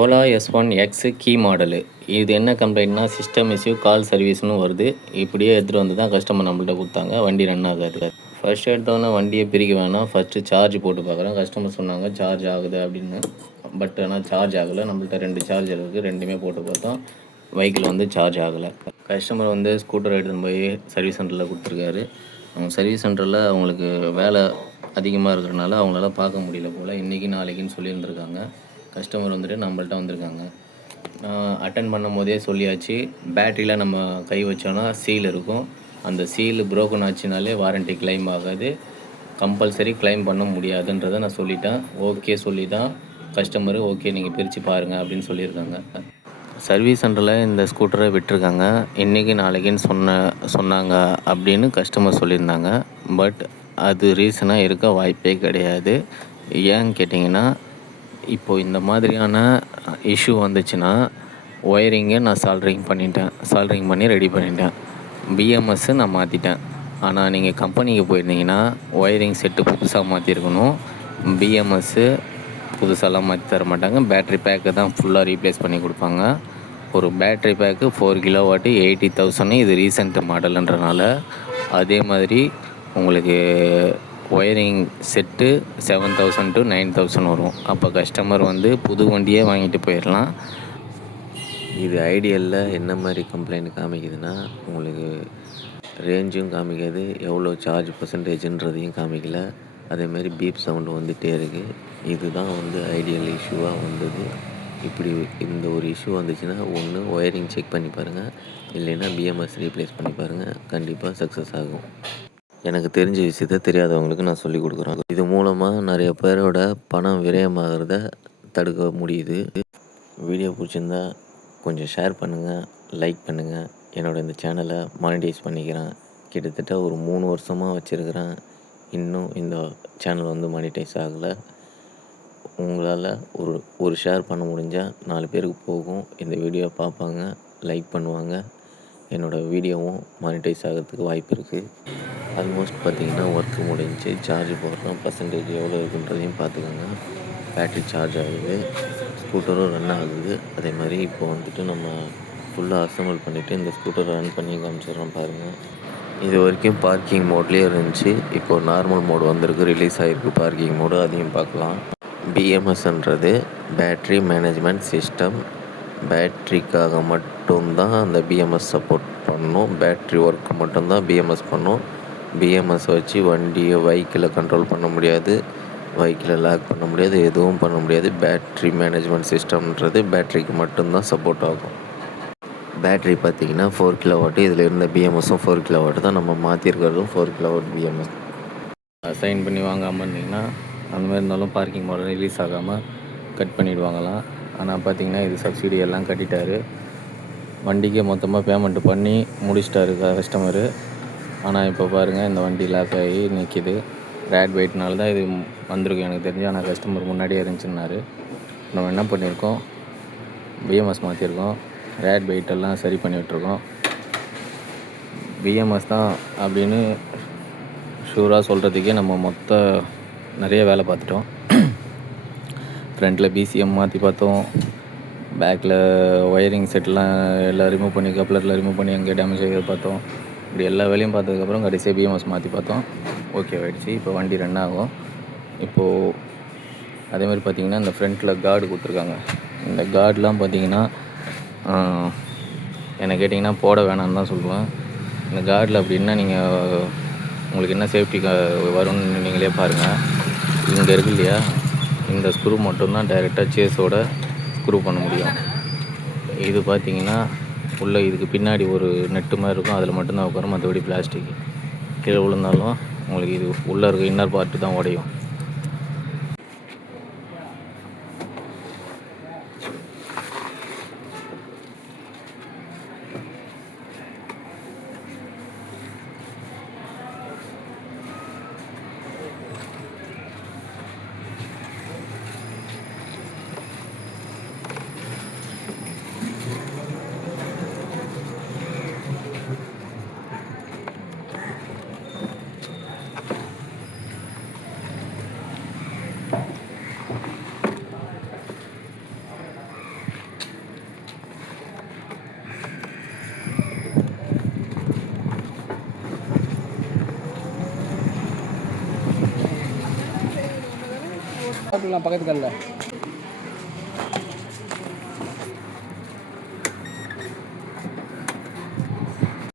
Ola S1X key model. இது என்ன கம்ப்ளைண்ட்னா, system issue, கால் சர்வீஸ்னு வருது. இப்படியே எடுத்துகிட்டு வந்து தான் கஸ்டமர் நம்மள்ட்ட குடுத்தாங்க. வண்டி ரன் ஆகாது. ஃபர்ஸ்ட் எடுத்தோன்னே வண்டியை பிரிக்க வேணாம், ஃபஸ்ட்டு சார்ஜ் போட்டு பார்க்குறேன். கஸ்டமர் சொன்னாங்க சார்ஜ் ஆகுது அப்படின்னு. பட் ஆனால் சார்ஜ் ஆகலை. நம்மள்ட்ட 2 சார்ஜர் இருக்குது. 2மே போட்டு பார்த்தோம். பைக்கில் வந்து சார்ஜ் ஆகலை. கஸ்டமர் வந்து ஸ்கூட்டர் எடுத்துன்னு போய் சர்வீஸ் சென்டரில் கொடுத்துருக்காரு. அவங்க சர்வீஸ் சென்டரில் அவங்களுக்கு வேலை அதிகமாக இருக்கிறனால அவங்களால பார்க்க முடியல போல். இன்றைக்கி நாளைக்குன்னு சொல்லியிருந்திருக்காங்க. கஸ்டமர் வந்துட்டு நம்மள்ட்ட வந்திருக்காங்க. அட்டன் பண்ணும் போதே சொல்லியாச்சு, பேட்டரியில் நம்ம கை வச்சோன்னா சீல் இருக்கும். அந்த சீல் ப்ரோக்கன் ஆச்சுனாலே வாரண்ட்டி கிளைம் ஆகாது. கம்பல்சரி கிளைம் பண்ண முடியாதுன்றதை நான் சொல்லிட்டேன். ஓகே சொல்லி தான் கஸ்டமரு ஓகே நீங்கள் பிரித்து பாருங்கள் அப்படின்னு சொல்லியிருக்காங்க. சர்வீஸ் சென்டரில் இந்த ஸ்கூட்டரை விட்டிருக்காங்க. இன்றைக்கி நாளைக்குன்னு சொன்னாங்க அப்படின்னு கஸ்டமர் சொல்லியிருந்தாங்க. பட் அது ரீசனாக இருக்க வாய்ப்பே கிடையாது. ஏன்னு கேட்டிங்கன்னா, இப்போது இந்த மாதிரியான இஷ்யூ வந்துச்சுன்னா ஒயரிங்கை நான் சால்ட்ரிங் பண்ணி ரெடி பண்ணிட்டேன். பிஎம்எஸ்ஸு நான் மாற்றிட்டேன். ஆனால் நீங்கள் கம்பெனிக்கு போயிருந்தீங்கன்னா ஒயரிங் செட்டு புதுசாக மாற்றிருக்கணும். பிஎம்எஸ்ஸு புதுசாலாம் மாற்றி தர மாட்டாங்க. பேட்ரி பேக்கை தான் ஃபுல்லாக ரீப்ளேஸ் பண்ணி கொடுப்பாங்க. ஒரு பேட்ரி பேக்கு 4 கிலோவாட்டு 80,000. இது ரீசெண்ட் மாடலுன்றனால. அதே மாதிரி உங்களுக்கு ஒயரிங் செட்டு 7,000 to 9,000 வரும். அப்போ கஸ்டமர் வந்து புது வண்டியே வாங்கிட்டு போயிடலாம். இது ஐடியலில் என்ன மாதிரி கம்ப்ளைண்ட் காமிக்குதுன்னா, உங்களுக்கு ரேஞ்சும் காமிக்காது, எவ்வளோ சார்ஜ் பர்சன்டேஜுன்றதையும் காமிக்கல. அதேமாரி பீப் சவுண்டு வந்துகிட்டே இருக்குது. இதுதான் வந்து ஐடியல் இஷ்யூவாக வந்தது. இப்படி இந்த ஒரு இஷ்யூ வந்துச்சுன்னா, ஒன்று ஒயரிங் செக் பண்ணி பாருங்கள், இல்லைன்னா பிஎம்எஸ் ரீப்ளேஸ் பண்ணி பாருங்கள். கண்டிப்பாக சக்ஸஸ் ஆகும். எனக்கு தெரிஞ்ச விஷயத்த தெரியாதவங்களுக்கு நான் சொல்லிக் கொடுக்குறேன். இது மூலமாக நிறைய பேரோட பணம் விரயமாகிறத தடுக்க முடியுது. வீடியோ பிடிச்சிருந்தா கொஞ்சம் ஷேர் பண்ணுங்கள், லைக் பண்ணுங்கள். என்னோடய இந்த சேனலை மானிட்டைஸ் பண்ணிக்கிறேன். கிட்டத்தட்ட ஒரு 3 வருஷமாக வச்சுருக்கிறேன். இன்னும் இந்த சேனல் வந்து மானிட்டைஸ் ஆகலை. உங்களால் ஒரு ஷேர் பண்ண முடிஞ்சால் 4 பேருக்கு போகும். இந்த வீடியோ பார்ப்பாங்க, லைக் பண்ணுவாங்க. என்னோடய வீடியோவும் மானிட்டைஸ் ஆகிறதுக்கு வாய்ப்பு இருக்குது. ஆல்மோஸ்ட் பார்த்திங்கன்னா ஒர்க்கு முடிஞ்சு சார்ஜ் போடுறோம். பர்சன்டேஜ் எவ்வளோ இருக்குன்றதையும் பார்த்துக்கோங்க. பேட்ரி சார்ஜ் ஆகுது, ஸ்கூட்டரும் ரன் ஆகுது. அதே மாதிரி இப்போ வந்துட்டு நம்ம ஃபுல்லாக அசம்பிள் பண்ணிவிட்டு இந்த ஸ்கூட்டரை ரன் பண்ணி காமிச்சிடுறோம் பாருங்கள். இது வரைக்கும் பார்க்கிங் மோட்லேயே இருந்துச்சு. இப்போது நார்மல் மோடு வந்திருக்கு, ரிலீஸ் ஆகிருக்கு பார்க்கிங் மோடு. அதையும் பார்க்கலாம். பிஎம்எஸ்ன்றது பேட்ரி மேனேஜ்மெண்ட் சிஸ்டம். பேட்ரிக்காக மட்டும்தான் அந்த பிஎம்எஸ் சப்போர்ட் பண்ணணும். பேட்ரி ஒர்க் மட்டும்தான் பிஎம்எஸ் பண்ணும். பிஎம்எஸ் வச்சு வண்டியை வெஹிக்கிளை கண்ட்ரோல் பண்ண முடியாது, வெஹிக்கிளை லாக் பண்ண முடியாது, எதுவும் பண்ண முடியாது. பேட்ரி மேனேஜ்மெண்ட் சிஸ்டம்ன்றது பேட்ரிக்கு மட்டும்தான் சப்போர்ட் ஆகும். பேட்ரி பார்த்திங்கன்னா 4 கிலோவாட்டு. இதில் இருந்த பிஎம்எஸும் 4 கிலோவாட்டு தான். நம்ம மாற்றிருக்கிறதும் 4 கிலோவாட் பிஎம்எஸ். சைன் பண்ணி வாங்காமல் இருந்தீங்கன்னா அந்த மாதிரி இருந்தாலும் பார்க்கிங் மாடல் ரிலீஸ் ஆகாமல் கட் பண்ணிவிடுவாங்களாம். ஆனால் பார்த்திங்கன்னா இது சப்சிடி எல்லாம் கட்டிட்டார். வண்டிக்கே மொத்தமாக பேமெண்ட்டு பண்ணி முடிச்சிட்டாரு கஸ்டமரு. ஆனால் இப்போ பாருங்கள், இந்த வண்டி லாக் ஆகி நிற்கிது. ரேட் வெயிட்னால தான் இது வந்திருக்கும் எனக்கு தெரிஞ்சு. ஆனால் கஸ்டமர் முன்னாடியே இருந்துச்சுன்னாரு. நம்ம என்ன பண்ணியிருக்கோம், பிஎம்எஸ் மாற்றிருக்கோம். ரேட் வெயிட்டெல்லாம் சரி பண்ணி விட்டுருக்கோம். பிஎம்எஸ் தான் அப்படின்னு ஷூராக சொல்கிறதுக்கே நம்ம நிறைய வேலை பார்த்துட்டோம். ஃப்ரண்ட்டில் பிசிஎம் மாற்றி பார்த்தோம், பேக்கில் ஒயரிங் செட்லாம் எல்லாம் ரிமூவ் பண்ணி, கப்ளரில் ரிமூவ் பண்ணி அங்கே டேமேஜ் ஆகிறத பார்த்தோம். இப்படி எல்லா வேலையும் பார்த்ததுக்கப்புறம் கடைசியாக பிஎம்எஸ் மாற்றி பார்த்தோம். ஓகே ஆகிடுச்சு. இப்போ வண்டி ரன் ஆகும். இப்போது அதேமாதிரி பார்த்திங்கன்னா இந்த ஃப்ரண்ட்டில் கார்டு கொடுத்துருக்காங்க. இந்த கார்டெலாம் பார்த்திங்கன்னா என்னை கேட்டிங்கன்னா போட வேணான்னு தான் சொல்லுவேன். இந்த கார்டில் அப்படின்னா நீங்கள் உங்களுக்கு என்ன சேஃப்டி வரும்னு நீங்களே பாருங்கள். இங்கே இருக்கு இல்லையா, இந்த ஸ்க்ரூ மட்டும்தான் டைரெக்டாக சேஸோட ஸ்க்ரூ பண்ண முடியும். இது பார்த்திங்கன்னா உள்ளே இதுக்கு பின்னாடி ஒரு நெட்டு மாதிரி இருக்கும், அதில் மட்டும்தான் உட்காரும். மற்றபடி பிளாஸ்டிக். கீழே விழுந்தாலும் உங்களுக்கு இது உள்ளே இருக்க இன்னர் பார்ட்டு தான் உடையும். பக்கத்து கல்ல